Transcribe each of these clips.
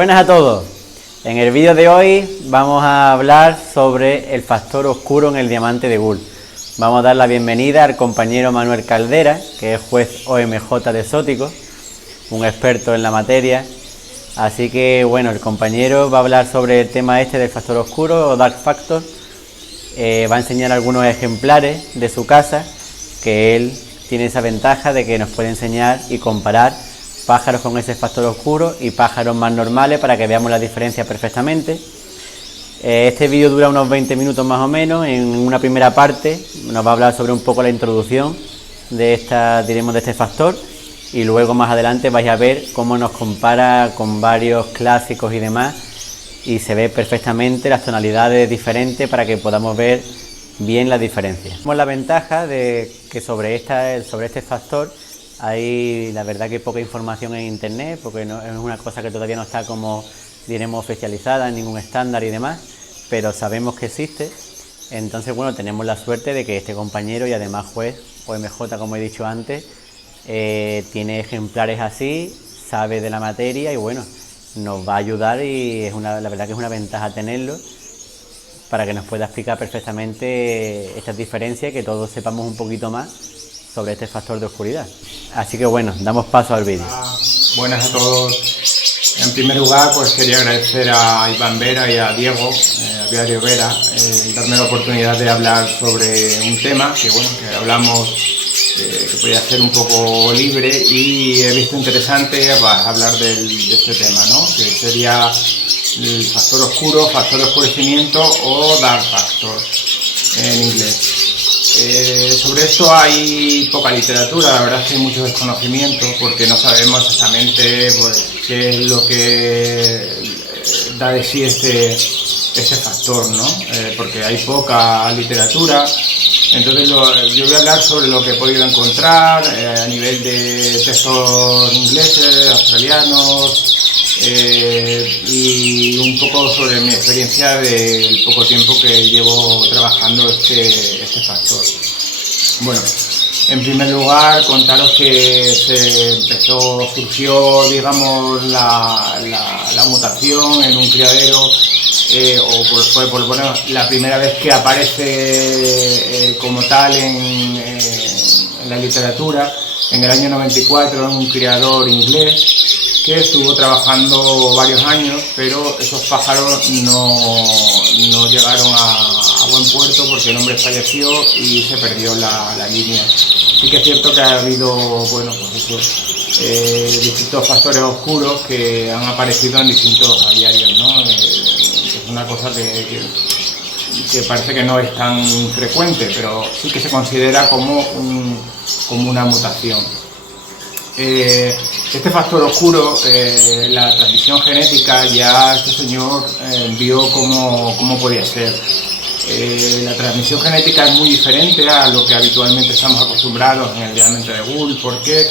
Buenas a todos. En el vídeo de hoy vamos a hablar sobre el factor oscuro en el diamante de Gould. Vamos a dar la bienvenida al compañero Manuel Caldera, que es juez OMJ de Exóticos, un experto en la materia. Así que bueno, el compañero va a hablar sobre el tema este del factor oscuro o dark factor. Va a enseñar algunos ejemplares de su casa, que él tiene esa ventaja de que nos puede enseñar y comparar pájaros con ese factor oscuro y pájaros más normales para que veamos la diferencia perfectamente. Este vídeo dura unos 20 minutos más o menos. En una primera parte nos va a hablar sobre un poco la introducción de este factor, y luego más adelante vais a ver cómo nos compara con varios clásicos y demás, y se ve perfectamente las tonalidades diferentes para que podamos ver bien la diferencia. Tenemos la ventaja de que sobre este factor hay, la verdad, que poca información en internet, porque no, es una cosa que todavía no está, como diremos, oficializada en ningún estándar y demás, pero sabemos que existe. Entonces, bueno, tenemos la suerte de que este compañero, y además juez OMJ, como he dicho antes, tiene ejemplares así, sabe de la materia y bueno, nos va a ayudar, y la verdad que es una ventaja tenerlo para que nos pueda explicar perfectamente estas diferencias y que todos sepamos un poquito más sobre este factor de oscuridad. Así que bueno, damos paso al vídeo. Buenas a todos. En primer lugar, pues quería agradecer a Iván Vera y a Diego Vera, darme la oportunidad de hablar sobre un tema que bueno, que hablamos, que podía ser un poco libre, y he visto interesante hablar de este tema, ¿no? Que sería el factor oscuro, factor de oscurecimiento o dark factor en inglés. Sobre esto hay poca literatura, la verdad es que hay mucho desconocimiento porque no sabemos exactamente pues, qué es lo que da de sí este factor, ¿no? Porque hay poca literatura. Entonces yo voy a hablar sobre lo que he podido encontrar a nivel de textos ingleses, australianos, y un poco sobre mi experiencia del poco tiempo que llevo trabajando este factor. Bueno, en primer lugar, contaros que surgió, digamos, la mutación en un criadero, o por poner la primera vez que aparece como tal en la literatura, en el año 94, en un criador inglés que estuvo trabajando varios años, pero esos pájaros no llegaron a buen puerto porque el hombre falleció y se perdió la línea. Sí que es cierto que ha habido, bueno, pues distintos factores oscuros que han aparecido en distintos aviarios, ¿no? Es una cosa que parece que no es tan frecuente, pero sí que se considera como una mutación. Este factor oscuro, la transmisión genética, ya este señor vio cómo podía ser. La transmisión genética es muy diferente a lo que habitualmente estamos acostumbrados en el diamante de Gould, porque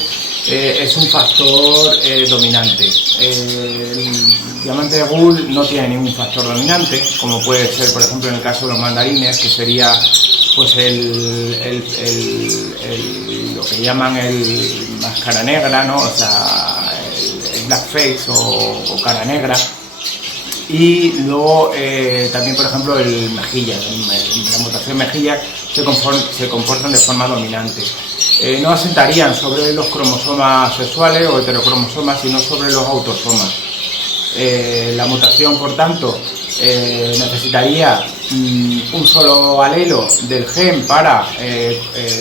es un factor dominante. El diamante de Gould no tiene ningún factor dominante, como puede ser, por ejemplo, en el caso de los mandarines, que sería pues lo que llaman el máscara negra, ¿no? O sea, el blackface o cara negra. Y luego también, por ejemplo, el mejilla, la mutación mejilla se comportan de forma dominante. No asentarían sobre los cromosomas sexuales o heterocromosomas, sino sobre los autosomas. La mutación, por tanto, necesitaría un solo alelo del gen para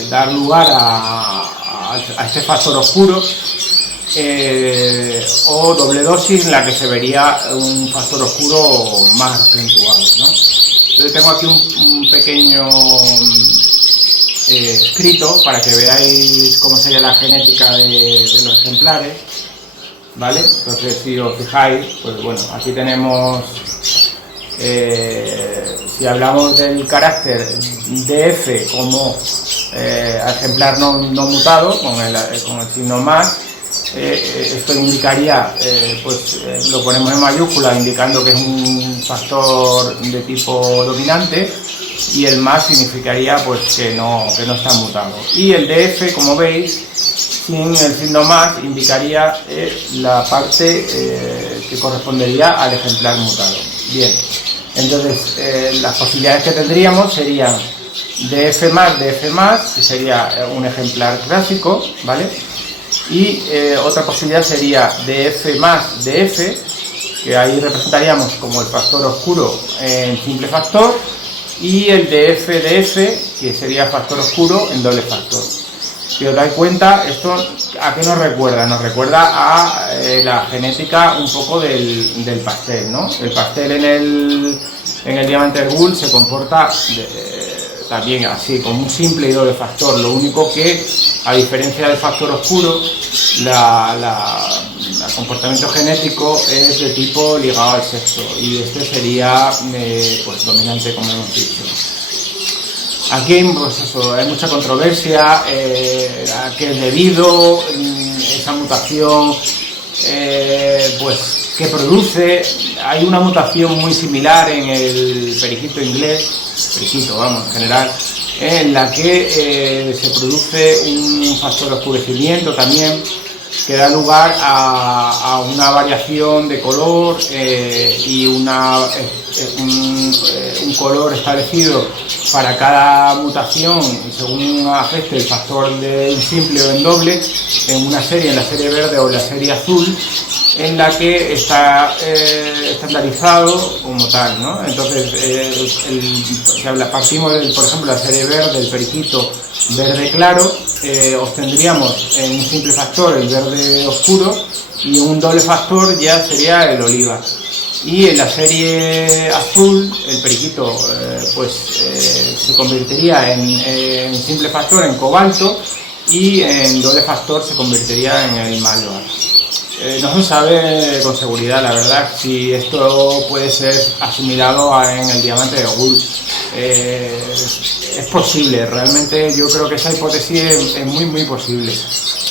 dar lugar a este factor oscuro, o doble dosis en la que se vería un factor oscuro más acentuado, ¿no? Entonces tengo aquí un pequeño escrito para que veáis cómo sería la genética de los ejemplares, ¿vale? Entonces, si os fijáis, pues bueno, aquí tenemos, si hablamos del carácter DF como ejemplar no mutado, con el signo más, esto indicaría, lo ponemos en mayúscula indicando que es un factor de tipo dominante, y el más significaría pues que no está mutado. Y el DF, como veis, sin el signo más indicaría la parte que correspondería al ejemplar mutado. Bien, entonces las posibilidades que tendríamos serían df más, que sería un ejemplar clásico, ¿vale? Y otra posibilidad sería df más df, que ahí representaríamos como el factor oscuro en simple factor, y el df, que sería factor oscuro en doble factor. Si os dais cuenta, esto ¿a qué nos recuerda? Nos recuerda a la genética un poco del pastel, ¿no? El pastel en el diamante de Gould se comporta también así, como un simple y doble factor. Lo único que, a diferencia del factor oscuro, el comportamiento genético es de tipo ligado al sexo, y este sería pues dominante, como hemos dicho. Aquí pues eso, hay mucha controversia a qué es debido esa mutación, pues qué produce. Hay una mutación muy similar en el periquito inglés, en general, en la que se produce un factor de oscurecimiento también, que da lugar a una variación de color y un color establecido para cada mutación según afecte el factor en simple o en doble en la serie verde o en la serie azul, en la que está estandarizado como tal, ¿no? Entonces, partimos por ejemplo, la serie verde, el periquito verde claro, obtendríamos en un simple factor el verde oscuro, y en un doble factor ya sería el oliva. Y en la serie azul, el periquito se convertiría en simple factor en cobalto, y en doble factor se convertiría en el malva. No se sabe con seguridad, la verdad, si esto puede ser asimilado en el diamante de Gould. Es posible, realmente yo creo que esa hipótesis es muy posible.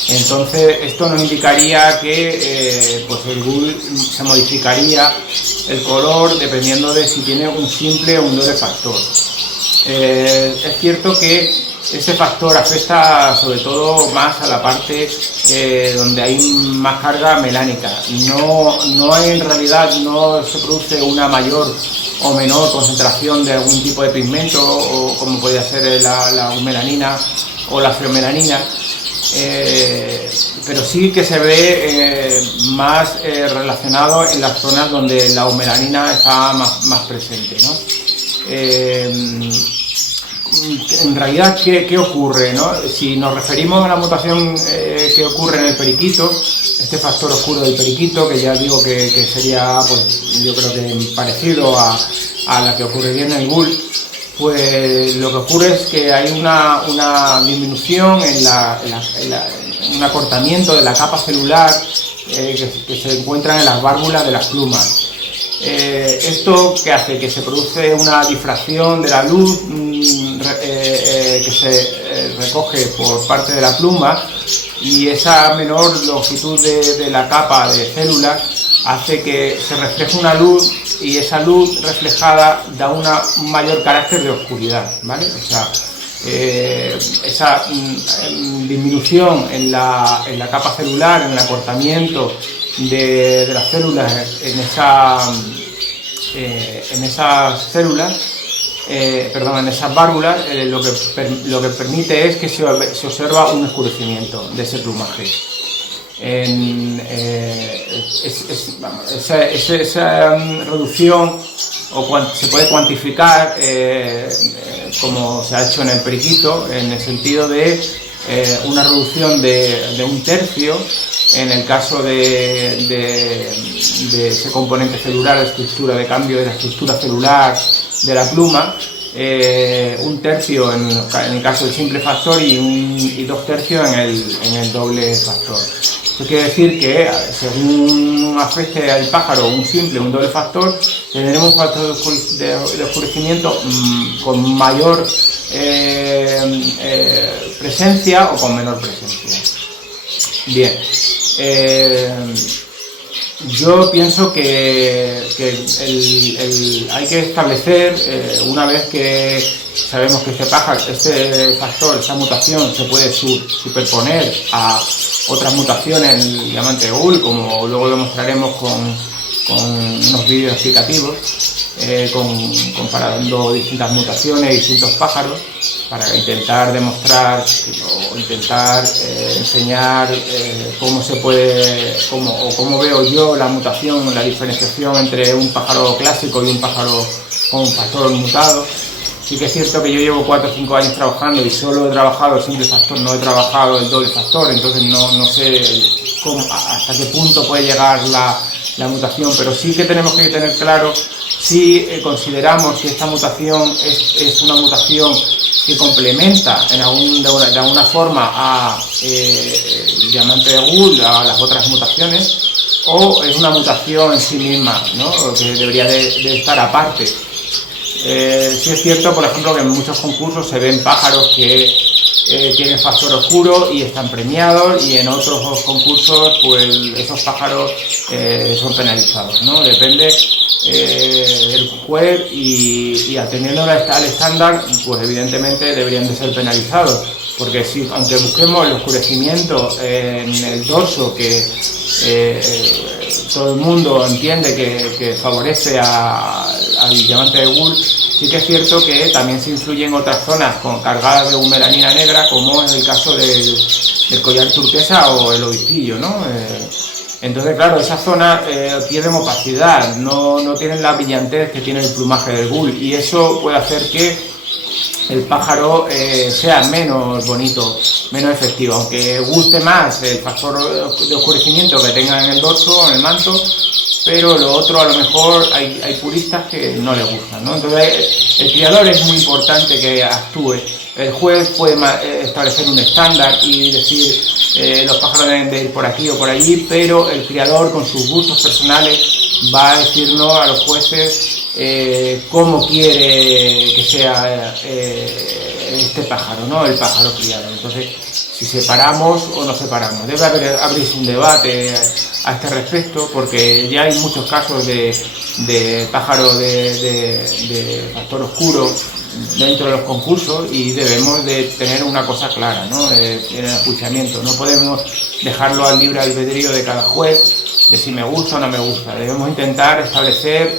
Entonces esto nos indicaría que pues el Gould se modificaría el color dependiendo de si tiene un simple o un doble factor. Es cierto que este factor afecta sobre todo más a la parte donde hay más carga melánica. En realidad no se produce una mayor o menor concentración de algún tipo de pigmento, o como podría ser la melanina o la feomelanina, pero sí que se ve más relacionado en las zonas donde la melanina está más presente, ¿no? En realidad, ¿qué ocurre, ¿no? Si nos referimos a la mutación que ocurre en el periquito, este factor oscuro del periquito, que ya digo que sería, pues yo creo que parecido a la que ocurriría en el Gould, pues lo que ocurre es que hay una disminución un acortamiento de la capa celular que se encuentran en las válvulas de las plumas. Esto que hace que se produce una difracción de la luz que se recoge por parte de la pluma, y esa menor longitud de la capa de células hace que se refleje una luz, y esa luz reflejada da un mayor carácter de oscuridad, ¿vale? O sea, esa disminución en la capa celular, en el acortamiento de las células en esas válvulas, lo que permite es que se observa un oscurecimiento de ese plumaje. Esa reducción se puede cuantificar como se ha hecho en el periquito, en el sentido de una reducción de 1/3 en el caso de ese componente celular, de estructura, de cambio de la estructura celular de la pluma, 1/3 en el caso del simple factor, y 2/3 en el doble factor. Esto quiere decir que según afecte al pájaro un simple o un doble factor, tendremos un factor de oscurecimiento con mayor presencia o con menor presencia. Bien, yo pienso que hay que establecer, una vez que sabemos que este factor, esta mutación se puede superponer a otras mutaciones en el diamante de Gould, como luego demostraremos con unos vídeos explicativos, comparando distintas mutaciones y distintos pájaros, para intentar demostrar o intentar enseñar cómo se puede, cómo veo yo la mutación, la diferenciación entre un pájaro clásico y un pájaro con un factor mutado. Sí que es cierto que yo llevo 4 o 5 años trabajando y solo he trabajado el simple factor, no he trabajado el doble factor, entonces no sé hasta qué punto puede llegar la mutación, pero sí que tenemos que tener claro si consideramos que esta mutación es una mutación que complementa de alguna forma a el diamante de Gould, a las otras mutaciones, o es una mutación en sí misma, ¿no? Que debería de estar aparte. Sí es cierto, por ejemplo, que en muchos concursos se ven pájaros que tienen factor oscuro y están premiados, y en otros concursos pues esos pájaros son penalizados, ¿no? Depende del juez y atendiendo al estándar, pues evidentemente deberían de ser penalizados, porque si, aunque busquemos el oscurecimiento en el dorso, que todo el mundo entiende que favorece al diamante de Gould, sí que es cierto que también se influye en otras zonas cargadas de melanina negra, como es el caso del collar turquesa o el obispillo, ¿no? Entonces, claro, esas zonas pierden opacidad, no tienen la brillantez que tiene el plumaje del Gould, y eso puede hacer que el pájaro sea menos bonito, menos efectivo, aunque guste más el factor de oscurecimiento que tenga en el dorso, en el manto, pero lo otro a lo mejor hay puristas que no les gustan, ¿no? Entonces el criador es muy importante que actúe. El juez puede establecer un estándar y decir los pájaros deben de ir por aquí o por allí, pero el criador, con sus gustos personales, va a decirnos a los jueces cómo quiere que sea este pájaro, ¿no? El pájaro criado. Entonces, si separamos o no separamos, debe abrirse un debate a este respecto, porque ya hay muchos casos de pájaros de factor oscuro dentro de los concursos, y debemos de tener una cosa clara, ¿no? En el enjuiciamiento. No podemos dejarlo al libre albedrío de cada juez, de si me gusta o no me gusta. Debemos intentar establecer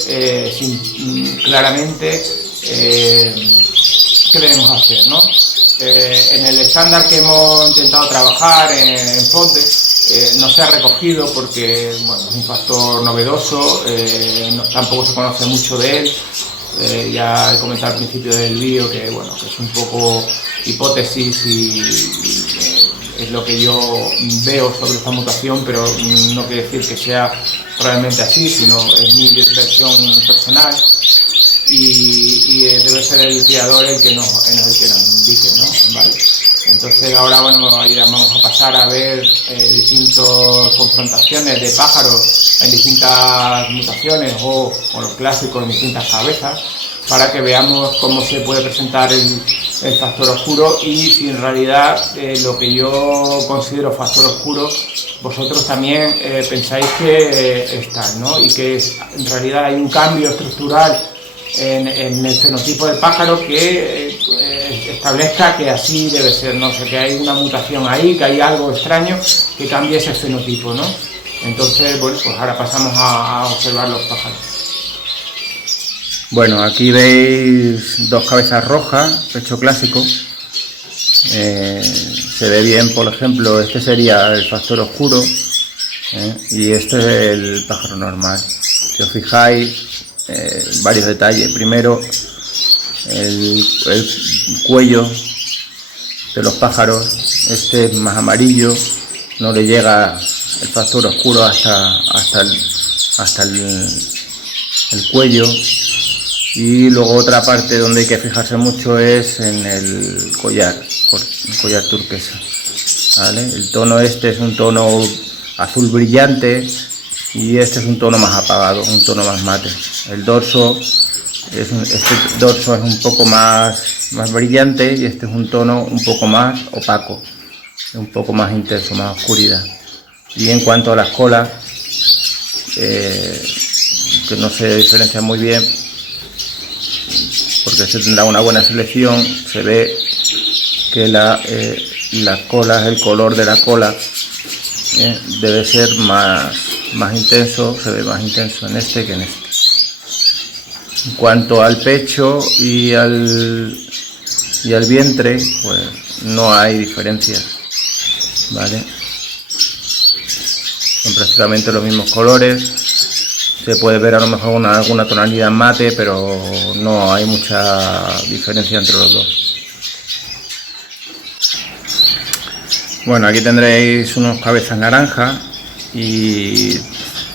claramente qué debemos hacer, ¿no? En el estándar que hemos intentado trabajar en FODE, no se ha recogido porque, bueno, es un factor novedoso, tampoco se conoce mucho de él. Ya he comentado al principio del vídeo que, bueno, que es un poco hipótesis y es lo que yo veo sobre esta mutación, pero no quiere decir que sea realmente así, sino es mi versión personal, y debe ser el criador el que nos indique, ¿no? ¿Vale? Entonces ahora, bueno, vamos a pasar a ver distintas confrontaciones de pájaros en distintas mutaciones o con los clásicos en distintas cabezas, para que veamos cómo se puede presentar el factor oscuro, y si en realidad lo que yo considero factor oscuro vosotros también pensáis que es tal, ¿no? Y que en realidad hay un cambio estructural en el fenotipo del pájaro que establezca que así debe ser, ¿no? O sea, que hay una mutación ahí, que hay algo extraño que cambie ese fenotipo, ¿no? Entonces, bueno, pues ahora pasamos a observar los pájaros. Bueno, aquí veis dos cabezas rojas, pecho clásico. Se ve bien, por ejemplo, este sería el factor oscuro, y este es el pájaro normal. Si os fijáis, varios detalles. Primero, el cuello de los pájaros, este es más amarillo, no le llega el factor oscuro hasta el cuello. Y luego otra parte donde hay que fijarse mucho es en el collar turquesa, ¿vale? El tono este es un tono azul brillante y este es un tono más apagado, un tono más mate. El dorso este dorso es un poco más brillante y este es un tono un poco más opaco, un poco más intenso, más oscuridad. Y en cuanto a las colas, que no se diferencia muy bien porque se tendrá una buena selección, se ve que las colas, el color de la cola debe ser más intenso, se ve más intenso en este que en este. En cuanto al pecho y al vientre, pues no hay diferencias, ¿vale? Son prácticamente los mismos colores. Se puede ver a lo mejor alguna tonalidad mate, pero no hay mucha diferencia entre los dos. Bueno, aquí tendréis unos cabezas naranjas y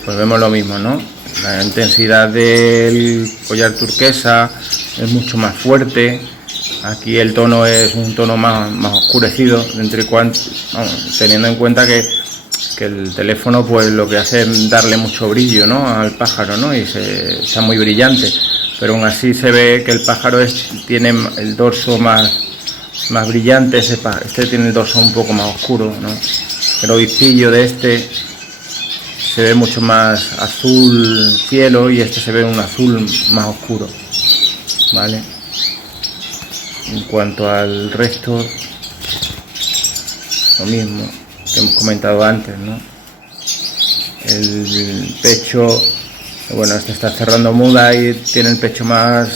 pues vemos lo mismo, ¿no? La intensidad del collar turquesa es mucho más fuerte. Aquí el tono es un tono más oscurecido, teniendo en cuenta que el teléfono pues lo que hace es darle mucho brillo, ¿no?, al pájaro, ¿no?, y está muy brillante, pero aún así se ve que el pájaro tiene el dorso más brillante. Este tiene el dorso un poco más oscuro, ¿no? El obispillo de este se ve mucho más azul cielo y este se ve un azul más oscuro, ¿vale? En cuanto al resto, lo mismo que hemos comentado antes, ¿no? El pecho, bueno, este está cerrando muda y tiene el pecho más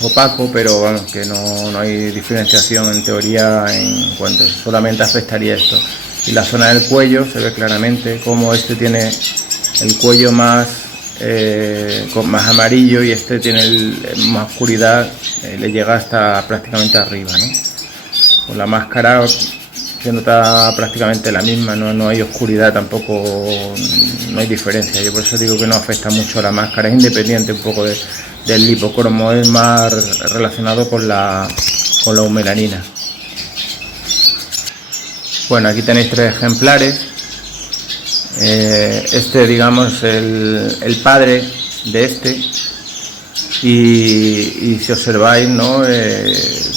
opaco, pero vamos, que no hay diferenciación en teoría en cuanto, solamente afectaría esto. Y la zona del cuello se ve claramente como este tiene el cuello más amarillo y este tiene más oscuridad, le llega hasta prácticamente arriba, ¿no? Con la máscara se nota prácticamente la misma, no hay oscuridad tampoco, no hay diferencia. Yo por eso digo que no afecta mucho a la máscara, es independiente un poco del lipocromo, es más relacionado con la eumelanina. Bueno, aquí tenéis 3 ejemplares. Este, digamos, el padre de este, y si observáis, ¿no?,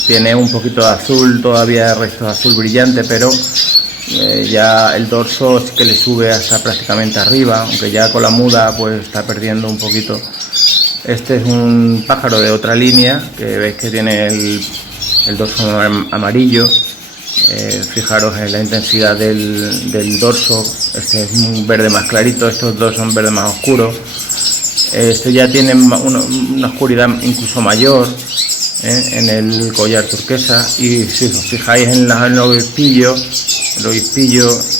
tiene un poquito de azul, todavía restos de azul brillante, pero ya el dorso sí que le sube hasta prácticamente arriba, aunque ya con la muda pues está perdiendo un poquito. Este es un pájaro de otra línea, que veis que tiene el dorso amarillo. Fijaros en la intensidad del dorso. Este es un verde más clarito, estos dos son verdes más oscuros. Este ya tiene una oscuridad incluso mayor en el collar turquesa, y si os fijáis en el obispillo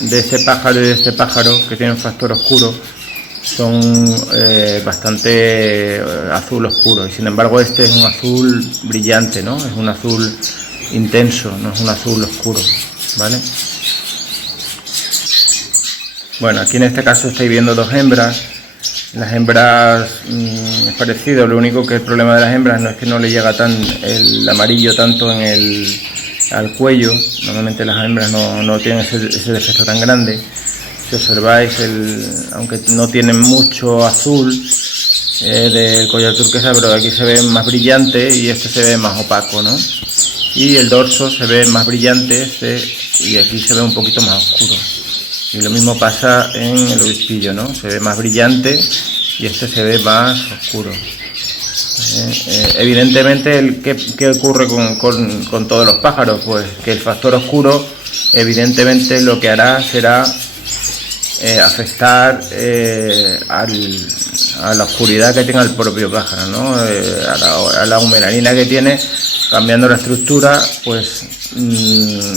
de este pájaro y de este pájaro, que tiene un factor oscuro, son bastante azul oscuro, y sin embargo este es un azul brillante, ¿no? Es un azul intenso, no es un azul oscuro, ¿vale? Bueno, aquí en este caso estáis viendo 2 hembras. Las hembras es parecido, lo único que el problema de las hembras no es que no le llega el amarillo tanto al cuello. Normalmente las hembras no tienen ese defecto tan grande. Si observáis, aunque no tienen mucho azul del collar turquesa, pero aquí se ve más brillante y este se ve más opaco, ¿no? Y el dorso se ve más brillante y aquí se ve un poquito más oscuro. Y lo mismo pasa en el obispillo, ¿no? Se ve más brillante y este se ve más oscuro. Evidentemente, ¿qué ocurre con todos los pájaros? Pues que el factor oscuro, evidentemente, lo que hará será afectar a la oscuridad que tenga el propio pájaro, ¿no? A la eumelanina que tiene, cambiando la estructura, pues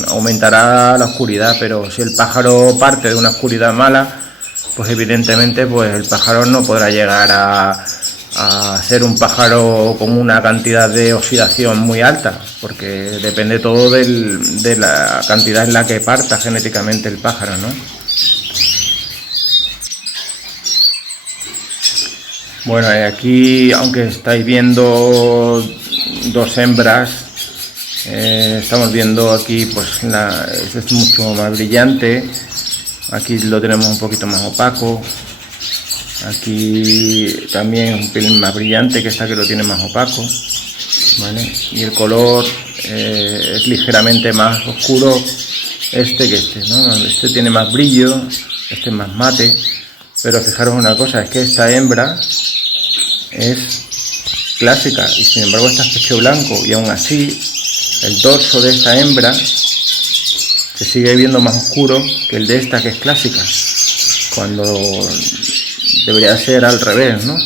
aumentará la oscuridad. Pero si el pájaro parte de una oscuridad mala, pues evidentemente pues el pájaro no podrá llegar a ser un pájaro con una cantidad de oxidación muy alta, porque depende todo de la cantidad en la que parta genéticamente el pájaro, ¿no? Bueno, aquí, aunque estáis viendo 2 hembras, estamos viendo aquí pues este es mucho más brillante. Aquí lo tenemos un poquito más opaco. Aquí también un pelín más brillante que esta, que lo tiene más opaco, ¿vale? Y el color es ligeramente más oscuro que este, ¿no? Este tiene más brillo, este es más mate. Pero fijaros una cosa, es que esta hembra es clásica y sin embargo esta es pecho blanco, y aún así el dorso de esta hembra se sigue viendo más oscuro que el de esta, que es clásica, cuando debería ser al revés, ¿no?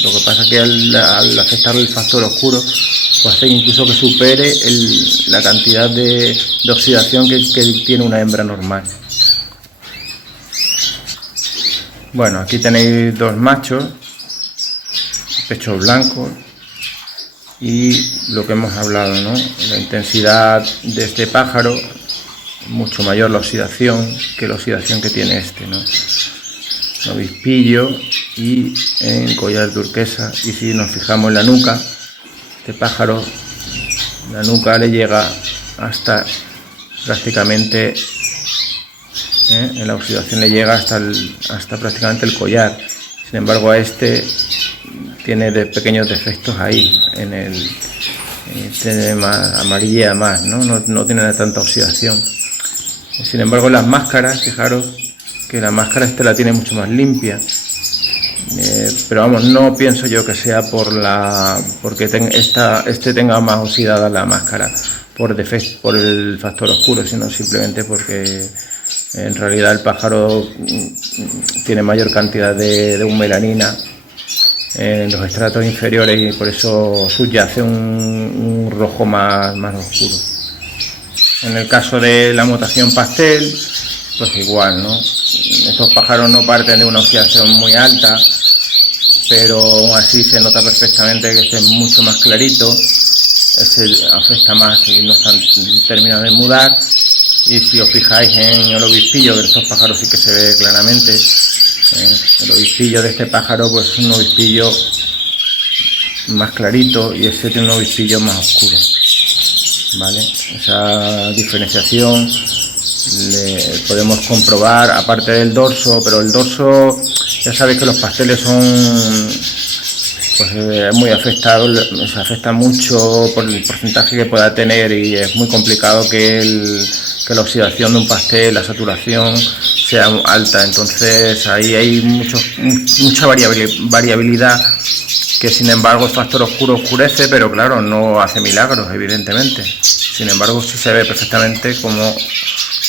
Lo que pasa es que al afectar el factor oscuro, pues hace incluso que supere la cantidad de oxidación que tiene una hembra normal. Bueno, aquí tenéis dos machos, pechos blancos, y lo que hemos hablado, ¿no? La intensidad de este pájaro, mucho mayor la oxidación que la oxidación que tiene este, ¿no? Obispillo y en collar turquesa. Y si nos fijamos en la nuca, este pájaro, la nuca le llega hasta prácticamente, en la oxidación le llega hasta prácticamente el collar. Sin embargo, a este tiene pequeños defectos ahí, tiene amarilla más, no tiene tanta oxidación. Sin embargo, las máscaras, fijaros que la máscara la tiene mucho más limpia, pero vamos, no pienso yo que sea porque este tenga más oxidada la máscara por el factor oscuro, sino simplemente porque en realidad el pájaro tiene mayor cantidad de melanina en los estratos inferiores y por eso subyace un rojo más oscuro. En el caso de la mutación pastel, pues igual, ¿no? Estos pájaros no parten de una oxidación muy alta, pero aún así se nota perfectamente que este es mucho más clarito, afecta más y no están terminados de mudar. Y si os fijáis en el obispillo de estos pájaros, sí que se ve claramente. El obispillo de este pájaro pues es un obispillo más clarito y este tiene un obispillo más oscuro, ¿vale? Esa diferenciación podemos comprobar aparte del dorso, pero el dorso ya sabéis que los pasteles son pues muy afectados, se afecta mucho por el porcentaje que pueda tener y es muy complicado que la oxidación de un pastel, la saturación sea alta. Entonces ahí hay mucha variabilidad, que sin embargo el factor oscuro oscurece, pero claro, no hace milagros, evidentemente. Sin embargo, sí se ve perfectamente como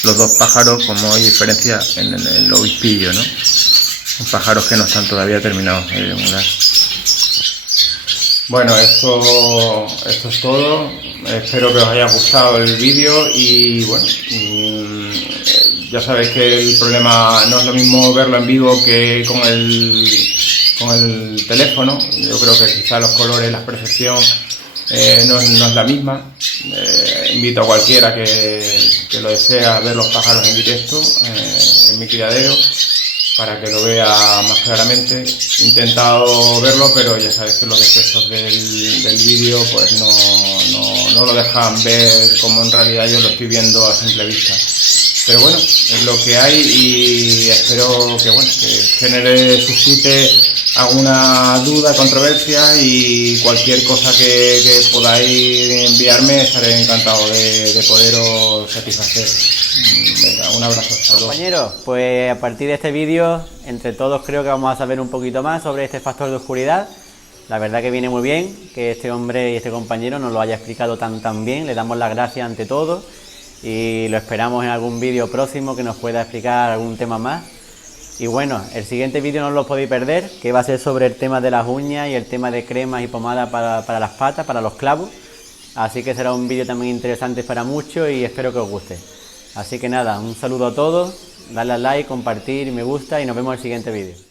los dos pájaros, como hay diferencia en el obispillo, ¿no? Son pájaros que no están todavía terminados de mudar. Bueno, esto es todo. Espero que os haya gustado el vídeo y bueno, ya sabéis que el problema no es lo mismo verlo en vivo que con el teléfono. Yo creo que quizá los colores, la percepción no es la misma. Invito a cualquiera que lo desea a ver los pájaros en directo en mi criadero, para que lo vea más claramente. He intentado verlo, pero ya sabéis que los defectos del vídeo pues no lo dejan ver como en realidad yo lo estoy viendo a simple vista. Pero bueno, es lo que hay y espero que suscite alguna duda, controversia, y cualquier cosa que podáis enviarme estaré encantado de poderos satisfacer. Venga, un abrazo. Hasta luego. Compañeros, pues a partir de este vídeo, entre todos creo que vamos a saber un poquito más sobre este factor de oscuridad. La verdad que viene muy bien que este hombre y este compañero nos lo haya explicado tan bien. Le damos las gracias ante todo y lo esperamos en algún vídeo próximo que nos pueda explicar algún tema más. Y bueno, el siguiente vídeo no lo podéis perder, que va a ser sobre el tema de las uñas y el tema de cremas y pomadas para las patas, para los clavos. Así que será un vídeo también interesante para muchos y espero que os guste. Así que nada, un saludo a todos, darle al like, compartir, me gusta y nos vemos en el siguiente vídeo.